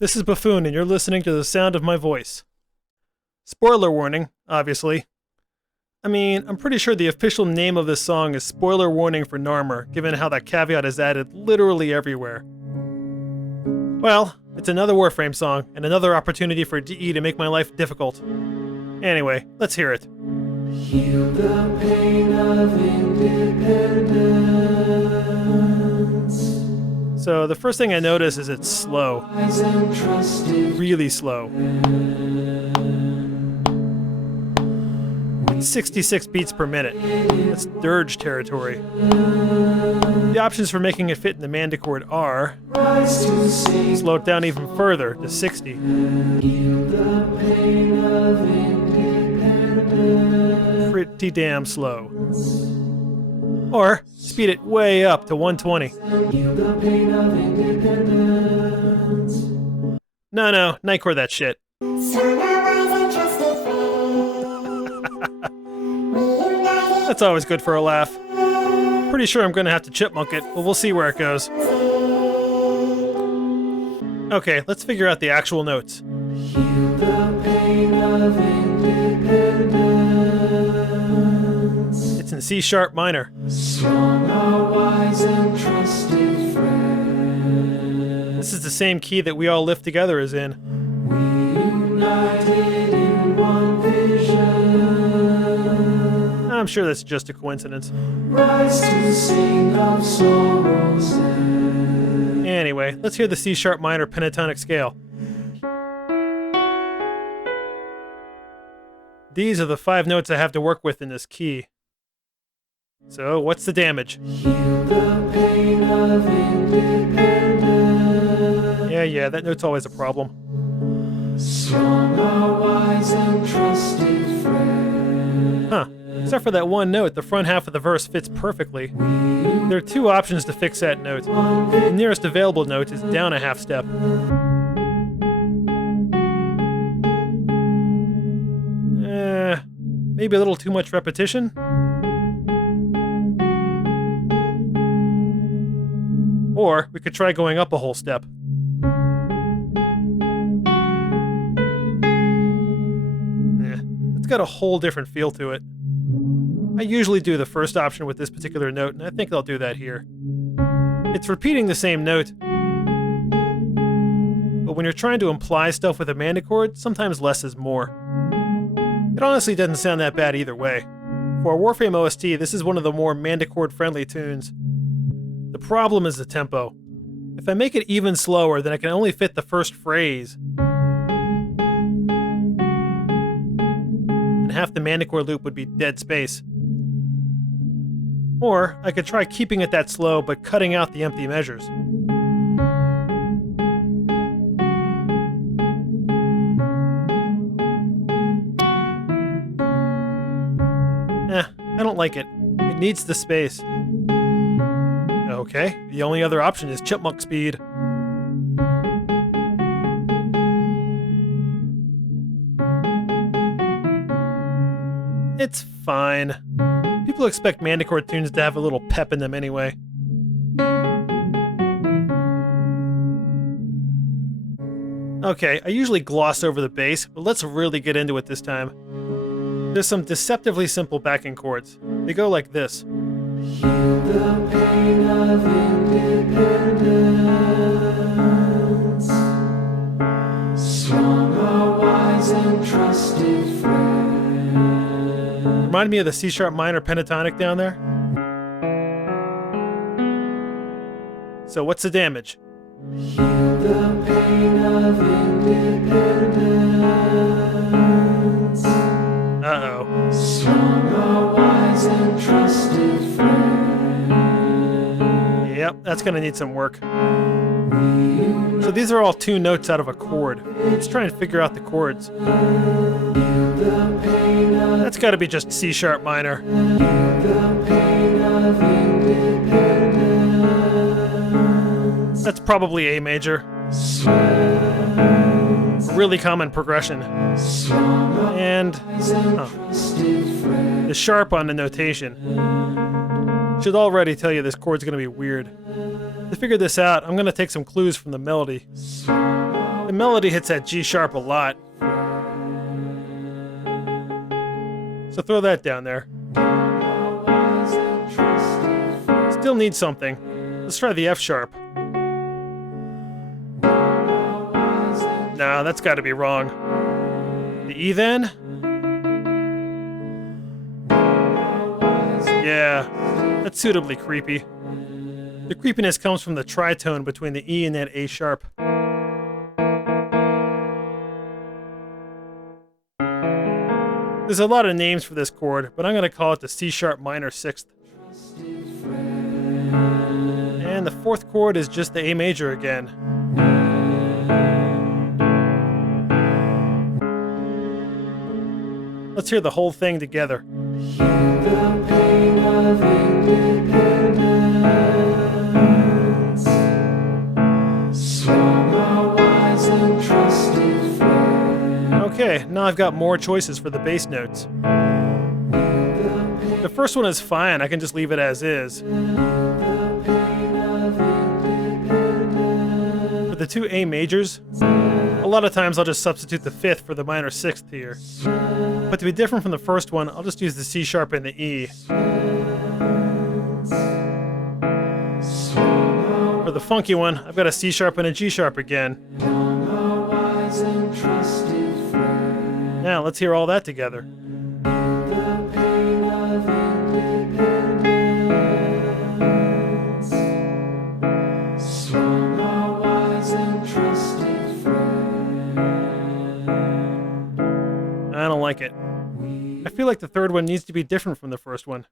This is Buffoon, and you're listening to the sound of my voice. Spoiler warning, obviously. I mean, I'm pretty sure the official name of this song is Spoiler Warning for Narmer, given how that caveat is added literally everywhere. Well, it's another Warframe song, and another opportunity for DE to make my life difficult. Anyway, let's hear it. Heal the pain of independence. So the first thing I notice is it's slow. Really slow. It's 66 beats per minute. That's dirge territory. The options for making it fit in the Mandachord are slow it down even further to 60. Pretty damn slow. Or speed it way up to 120. No, nightcore that shit. That's always good for a laugh. Pretty sure I'm gonna have to chipmunk it, but we'll see where it goes. Okay, let's figure out the actual notes. Heal the pain of independence. It's in C sharp minor. Strong, our wise and trusted friend. This is the same key that We All Live Together is in. We united in one vision. I'm sure that's just a coincidence. Rise to sing of sorrow's end. Anyway, let's hear the C sharp minor pentatonic scale. These are the 5 notes I have to work with in this key. So, what's the damage? Heal the pain of independence. Yeah, that note's always a problem. Strong, our wise and trusted friend. Huh. Except for that one note, the front half of the verse fits perfectly. There are 2 options to fix that note. The nearest available note is down a half step. Maybe a little too much repetition? Or we could try going up a whole step. It's got a whole different feel to it. I usually do the first option with this particular note, and I think I'll do that here. It's repeating the same note, but when you're trying to imply stuff with a Mandachord, sometimes less is more. It honestly doesn't sound that bad either way. For a Warframe OST, this is one of the more Mandachord-friendly tunes. The problem is the tempo. If I make it even slower, then I can only fit the first phrase. And half the Mandachord loop would be dead space. Or I could try keeping it that slow, but cutting out the empty measures. I don't like it. It needs the space. Okay, the only other option is chipmunk speed. It's fine. People expect Mandachord tunes to have a little pep in them anyway. Okay, I usually gloss over the bass, but let's really get into it this time. There's some deceptively simple backing chords. They go like this. Heal the pain of independence. Strong, our wise and trusted friend. Remind me of the C sharp minor pentatonic down there? So what's the damage? Heal the pain of independence. Uh-oh. Strong, our wise and trusted friend. Yep, that's gonna need some work. So these are all 2 notes out of a chord. Let's try and figure out the chords. That's gotta be just C sharp minor. That's probably A major. A really common progression. And the sharp on the notation should already tell you this chord's gonna be weird. To figure this out, I'm gonna take some clues from the melody. The melody hits that G sharp a lot. So throw that down there. Still need something. Let's try the F sharp. Nah, that's gotta be wrong. The E then? Yeah, that's suitably creepy. The creepiness comes from the tritone between the E and that A sharp. There's a lot of names for this chord, but I'm going to call it the C sharp minor sixth. And the fourth chord is just the A major again. Let's hear the whole thing together. Hear the pain of independence. Strong are wise and trusted friends. Okay, now I've got more choices for the bass notes. The first one is fine, I can just leave it as is. For the two A majors, a lot of times I'll just substitute the fifth for the minor sixth here. But to be different from the first one, I'll just use the C sharp and the E. For the funky one, I've got a C sharp and a G sharp again. Now let's hear all that together. I don't like it. I feel like the third one needs to be different from the first one.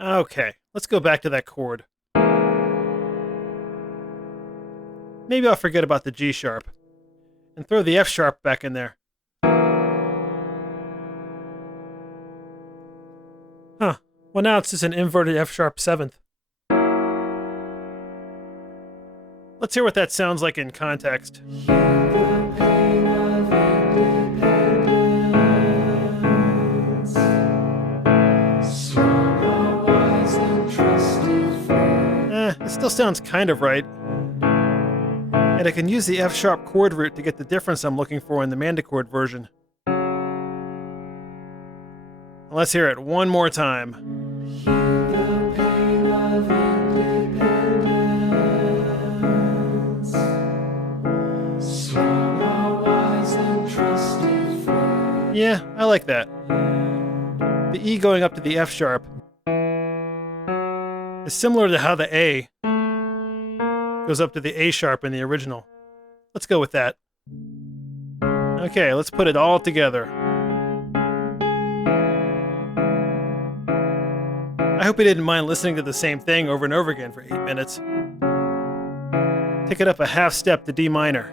Okay, let's go back to that chord. Maybe I'll forget about the G sharp and throw the F sharp back in there. Huh, well now it's just an inverted F sharp seventh. Let's hear what that sounds like in context. It still sounds kind of right. And I can use the F sharp chord root to get the difference I'm looking for in the Mandachord version. Let's hear it one more time. Yeah, I like that. The E going up to the F sharp is similar to how the A goes up to the A sharp in the original. Let's go with that. Okay, let's put it all together. I hope you didn't mind listening to the same thing over and over again for 8 minutes. Take it up a half step to D minor.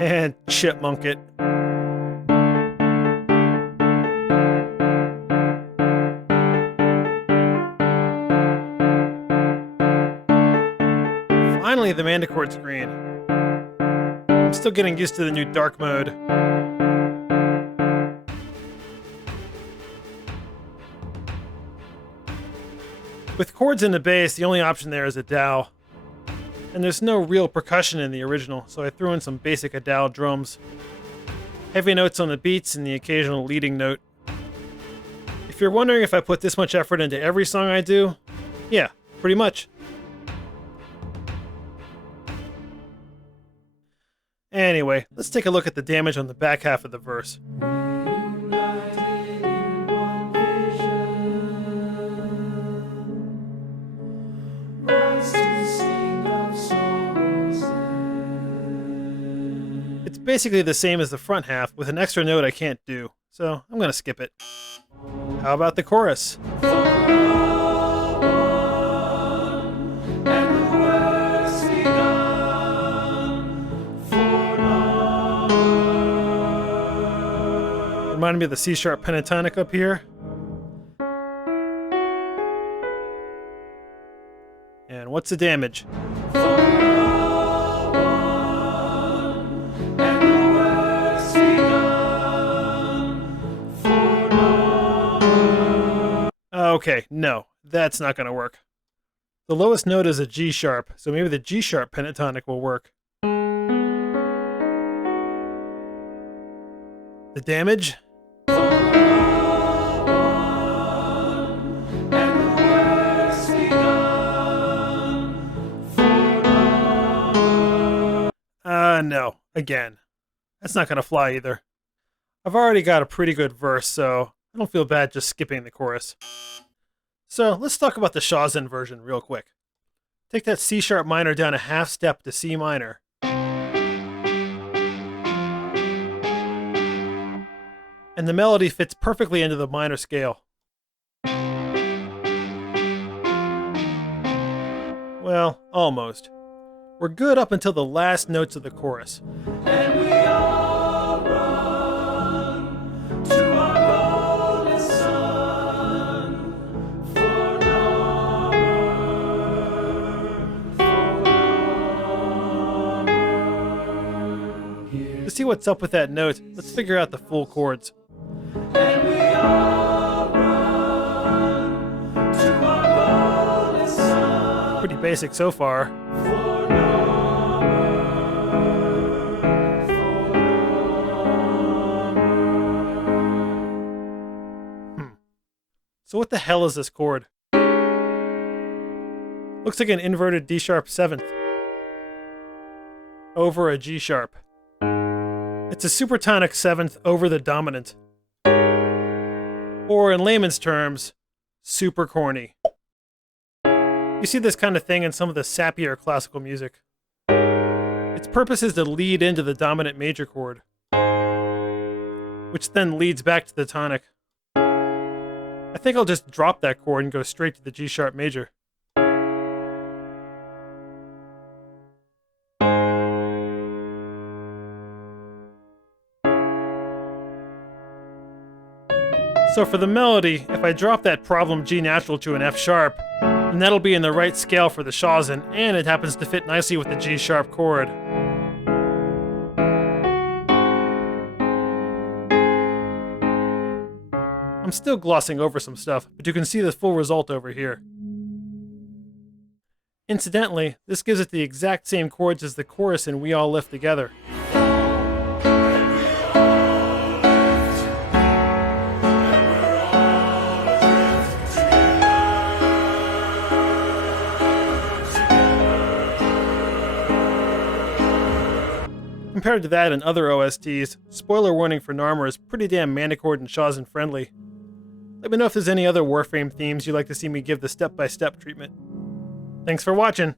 And chipmunk it. Finally, the Mandachord screen. I'm still getting used to the new dark mode. With chords in the bass, the only option there is a dowel. And there's no real percussion in the original, so I threw in some basic dowel drums. Heavy notes on the beats and the occasional leading note. If you're wondering if I put this much effort into every song I do, yeah, pretty much. Anyway, let's take a look at the damage on the back half of the verse. It's basically the same as the front half, with an extra note I can't do, so I'm gonna skip it. How about the chorus? Reminded me of the C sharp pentatonic up here. And what's the damage? Okay, no, that's not going to work. The lowest note is a G sharp, so maybe the G sharp pentatonic will work. The damage? No, again. That's not going to fly either. I've already got a pretty good verse, so I don't feel bad just skipping the chorus. So let's talk about the Shawzin version real quick. Take that C sharp minor down a half step to C minor. And the melody fits perfectly into the minor scale. Well, almost. We're good up until the last notes of the chorus. And we all run to our golden sun for Narmer. To see what's up with that note, let's figure out the full chords. And we all run to our golden sun. Pretty basic so far. So what the hell is this chord? Looks like an inverted D sharp 7th over a G sharp. It's a supertonic 7th over the dominant. Or in layman's terms, super corny. You see this kind of thing in some of the sappier classical music. Its purpose is to lead into the dominant major chord, which then leads back to the tonic. I think I'll just drop that chord and go straight to the G sharp major. So for the melody, if I drop that problem G natural to an F sharp, then that'll be in the right scale for the Shawzin, and it happens to fit nicely with the G sharp chord. I'm still glossing over some stuff, but you can see the full result over here. Incidentally, this gives it the exact same chords as the chorus in We All Lift Together. Compared to that and other OSTs, spoiler warning for Narmer is pretty damn Mandachord and Shawzin friendly. Let me know if there's any other Warframe themes you'd like to see me give the step-by-step treatment. Thanks for watching!